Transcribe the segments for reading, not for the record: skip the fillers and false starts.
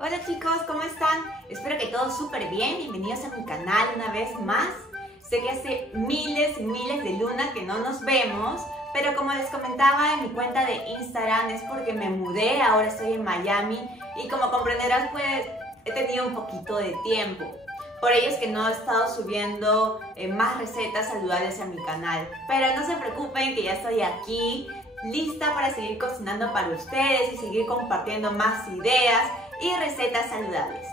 Hola chicos, ¿cómo están? Espero que todos súper bien. Bienvenidos a mi canal una vez más. Sé que hace miles y miles de lunas que no nos vemos, pero como les comentaba en mi cuenta de Instagram es porque me mudé, ahora estoy en Miami y como comprenderás pues he tenido un poquito de tiempo. Por ello es que no he estado subiendo más recetas saludables a mi canal. Pero no se preocupen que ya estoy aquí, lista para seguir cocinando para ustedes y seguir compartiendo más ideas y recetas saludables.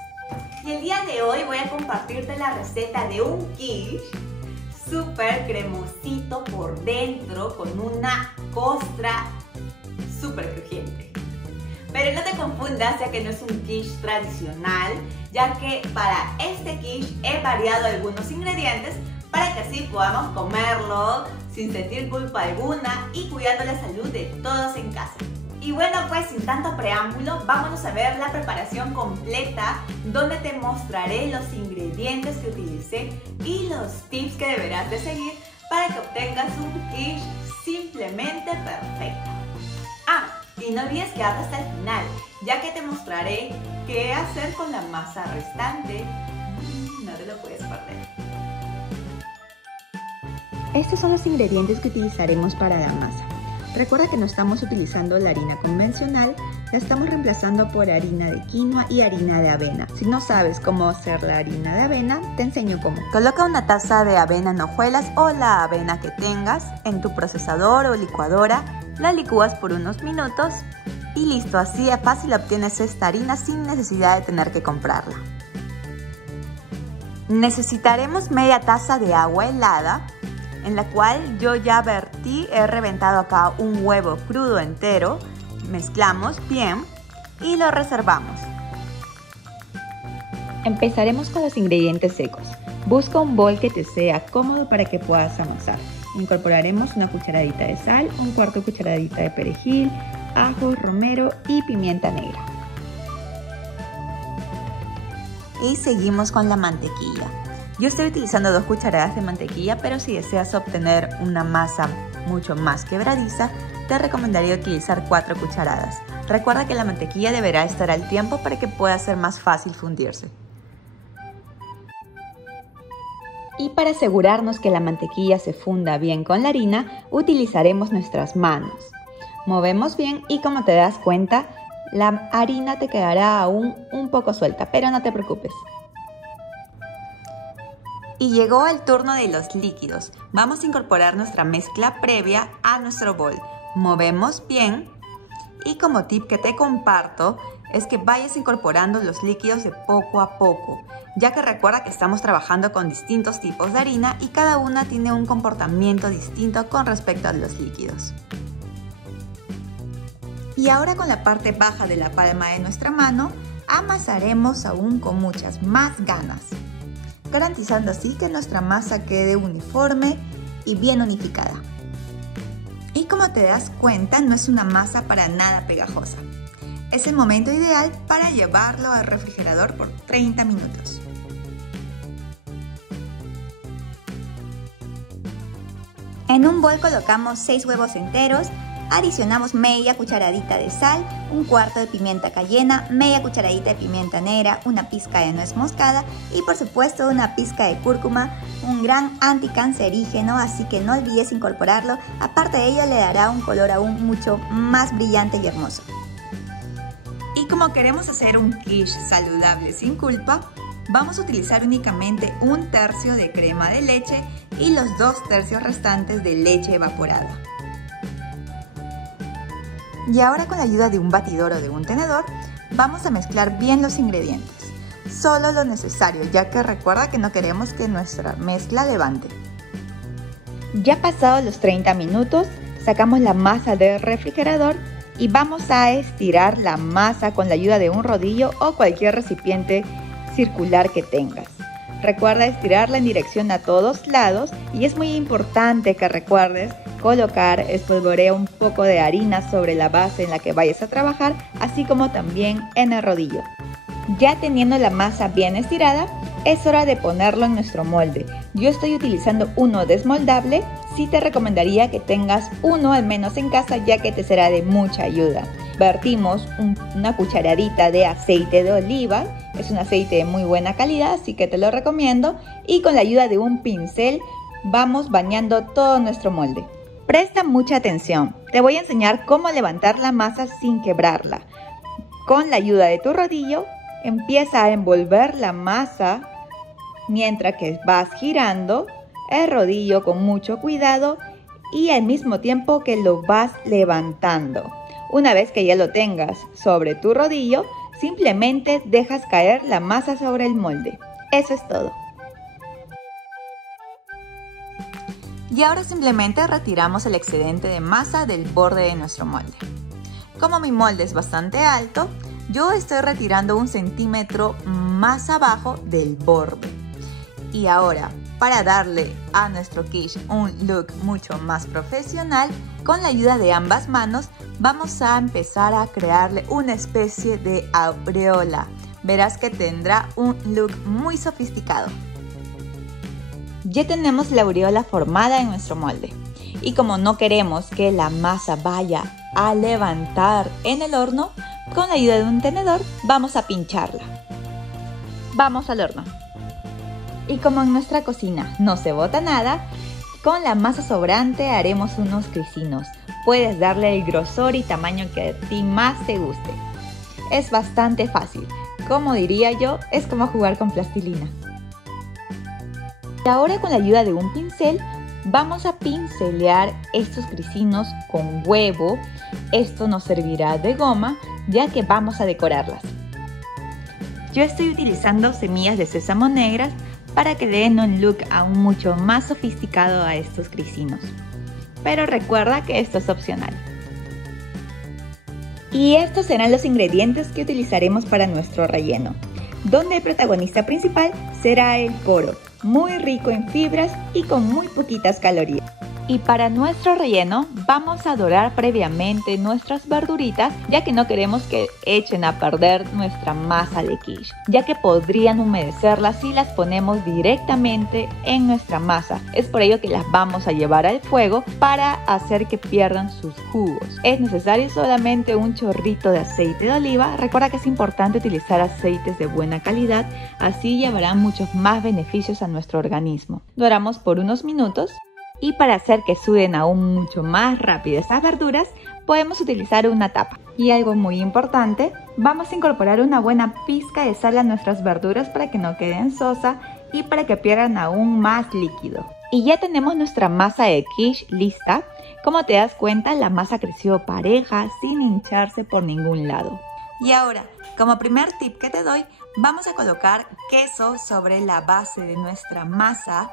Y el día de hoy voy a compartirte la receta de un quiche súper cremosito por dentro con una costra súper crujiente. Pero no te confundas, ya que no es un quiche tradicional, ya que para este quiche he variado algunos ingredientes para que así podamos comerlo sin sentir culpa alguna y cuidando la salud de todos en casa. Y bueno, pues sin tanto preámbulo, vámonos a ver la preparación completa donde te mostraré los ingredientes que utilicé y los tips que deberás de seguir para que obtengas un quiche simplemente perfecto. Y no olvides quedarte hasta el final, ya que te mostraré qué hacer con la masa restante. No te lo puedes perder. Estos son los ingredientes que utilizaremos para la masa. Recuerda que no estamos utilizando la harina convencional, la estamos reemplazando por harina de quinoa y harina de avena. Si no sabes cómo hacer la harina de avena, te enseño cómo. Coloca una taza de avena en hojuelas o la avena que tengas en tu procesador o licuadora, la licúas por unos minutos y listo, así de fácil obtienes esta harina sin necesidad de tener que comprarla. Necesitaremos media taza de agua helada, en la cual yo ya vertí, he reventado acá un huevo crudo entero, mezclamos bien y lo reservamos. Empezaremos con los ingredientes secos. Busca un bol que te sea cómodo para que puedas amasar. Incorporaremos una cucharadita de sal, un cuarto de cucharadita de perejil, ajo, romero y pimienta negra. Y seguimos con la mantequilla. Yo estoy utilizando 2 cucharadas de mantequilla, pero si deseas obtener una masa mucho más quebradiza, te recomendaría utilizar 4 cucharadas. Recuerda que la mantequilla deberá estar al tiempo para que pueda ser más fácil fundirse. Y para asegurarnos que la mantequilla se funda bien con la harina, utilizaremos nuestras manos. Movemos bien y como te das cuenta, la harina te quedará aún un poco suelta, pero no te preocupes. Y llegó el turno de los líquidos. Vamos a incorporar nuestra mezcla previa a nuestro bol. Movemos bien y como tip que te comparto es que vayas incorporando los líquidos de poco a poco, ya que recuerda que estamos trabajando con distintos tipos de harina y cada una tiene un comportamiento distinto con respecto a los líquidos. Y ahora con la parte baja de la palma de nuestra mano, amasaremos aún con muchas más ganas, garantizando así que nuestra masa quede uniforme y bien unificada. Y como te das cuenta, no es una masa para nada pegajosa. Es el momento ideal para llevarlo al refrigerador por 30 minutos. En un bol colocamos 6 huevos enteros, adicionamos media cucharadita de sal, un cuarto de pimienta cayena, media cucharadita de pimienta negra, una pizca de nuez moscada y por supuesto una pizca de cúrcuma, un gran anticancerígeno, así que no olvides incorporarlo. Aparte de ello le dará un color aún mucho más brillante y hermoso. Y como queremos hacer un quiche saludable sin culpa, vamos a utilizar únicamente 1/3 de crema de leche y los 2/3 restantes de leche evaporada. Y ahora con la ayuda de un batidor o de un tenedor, vamos a mezclar bien los ingredientes. Solo lo necesario, ya que recuerda que no queremos que nuestra mezcla levante. Ya pasados los 30 minutos, sacamos la masa del refrigerador y vamos a estirar la masa con la ayuda de un rodillo o cualquier recipiente circular que tengas. Recuerda estirarla en dirección a todos lados y es muy importante que recuerdes colocar, espolvorea un poco de harina sobre la base en la que vayas a trabajar, así como también en el rodillo. Ya teniendo la masa bien estirada, es hora de ponerlo en nuestro molde. Yo estoy utilizando uno desmoldable, sí te recomendaría que tengas uno al menos en casa, ya que te será de mucha ayuda. vertimos una cucharadita de aceite de oliva. Es un aceite de muy buena calidad, así que te lo recomiendo. Y con la ayuda de un pincel vamos bañando todo nuestro molde. Presta mucha atención. Te voy a enseñar cómo levantar la masa sin quebrarla. Con la ayuda de tu rodillo, empieza a envolver la masa mientras que vas girando el rodillo con mucho cuidado y al mismo tiempo que lo vas levantando. Una vez que ya lo tengas sobre tu rodillo, simplemente dejas caer la masa sobre el molde. Eso es todo. Y ahora simplemente retiramos el excedente de masa del borde de nuestro molde. Como mi molde es bastante alto, yo estoy retirando 1 centímetro más abajo del borde. Y ahora, para darle a nuestro quiche un look mucho más profesional, con la ayuda de ambas manos vamos a empezar a crearle una especie de aureola. Verás que tendrá un look muy sofisticado. Ya tenemos la aureola formada en nuestro molde. Y como no queremos que la masa vaya a levantar en el horno, con la ayuda de un tenedor vamos a pincharla. Vamos al horno. Y como en nuestra cocina no se bota nada, con la masa sobrante haremos unos grisinos. Puedes darle el grosor y tamaño que a ti más te guste. Es bastante fácil. Como diría yo, es como jugar con plastilina. Y ahora con la ayuda de un pincel vamos a pincelear estos grisinos con huevo. Esto nos servirá de goma ya que vamos a decorarlas. Yo estoy utilizando semillas de sésamo negras para que le den un look aún mucho más sofisticado a estos grisinos. Pero recuerda que esto es opcional. Y estos serán los ingredientes que utilizaremos para nuestro relleno, donde el protagonista principal será el poro, muy rico en fibras y con muy poquitas calorías. Y para nuestro relleno vamos a dorar previamente nuestras verduritas, ya que no queremos que echen a perder nuestra masa de quiche, ya que podrían humedecerlas si las ponemos directamente en nuestra masa. Es por ello que las vamos a llevar al fuego para hacer que pierdan sus jugos. Es necesario solamente un chorrito de aceite de oliva. Recuerda que es importante utilizar aceites de buena calidad, así llevarán muchos más beneficios a nuestro organismo. Doramos por unos minutos. Y para hacer que suden aún mucho más rápido estas verduras, podemos utilizar una tapa. Y algo muy importante, vamos a incorporar una buena pizca de sal a nuestras verduras para que no queden sosa y para que pierdan aún más líquido. Y ya tenemos nuestra masa de quiche lista. Como te das cuenta, la masa creció pareja sin hincharse por ningún lado. Y ahora, como primer tip que te doy, vamos a colocar queso sobre la base de nuestra masa,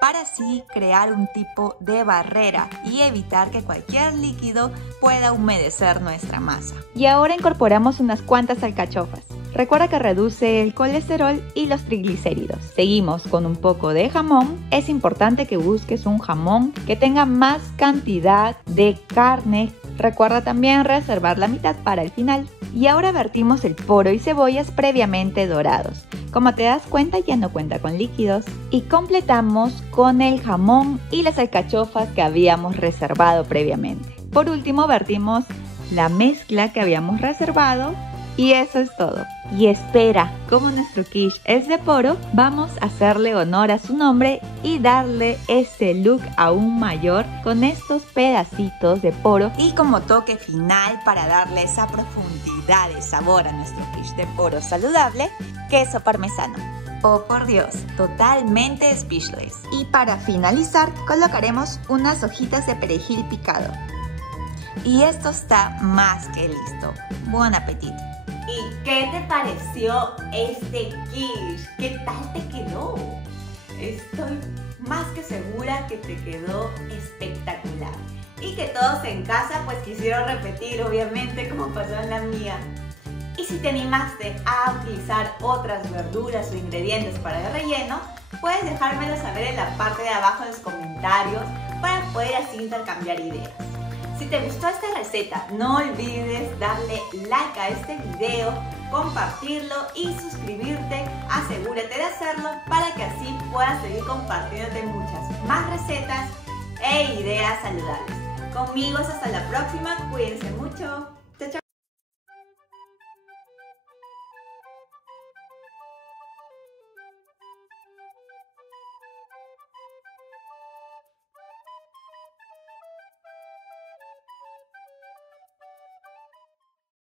para así crear un tipo de barrera y evitar que cualquier líquido pueda humedecer nuestra masa. Y ahora incorporamos unas cuantas alcachofas. Recuerda que reduce el colesterol y los triglicéridos. Seguimos con un poco de jamón. Es importante que busques un jamón que tenga más cantidad de carne. Recuerda también reservar la mitad para el final. Y ahora vertimos el poro y cebollas previamente dorados. Como te das cuenta, ya no cuenta con líquidos. Y completamos con el jamón y las alcachofas que habíamos reservado previamente. Por último, vertimos la mezcla que habíamos reservado. Y eso es todo. Y espera, como nuestro quiche es de poro, vamos a hacerle honor a su nombre y darle ese look aún mayor con estos pedacitos de poro. Y como toque final, para darle esa profundidad de sabor a nuestro quiche de poro saludable, queso parmesano. Oh por Dios, totalmente speechless. Y para finalizar, colocaremos unas hojitas de perejil picado. Y esto está más que listo. Buen apetito. ¿Y qué te pareció este quiche? ¿Qué tal te quedó? Estoy más que segura que te quedó espectacular. Y que todos en casa pues quisieron repetir, obviamente, como pasó en la mía. Y si te animaste a utilizar otras verduras o ingredientes para el relleno, puedes dejármelo saber en la parte de abajo en los comentarios para poder así intercambiar ideas. Si te gustó esta receta, no olvides darle like a este video, compartirlo y suscribirte. Asegúrate de hacerlo para que así puedas seguir compartiéndote muchas más recetas e ideas saludables. Conmigo es hasta la próxima, cuídense mucho.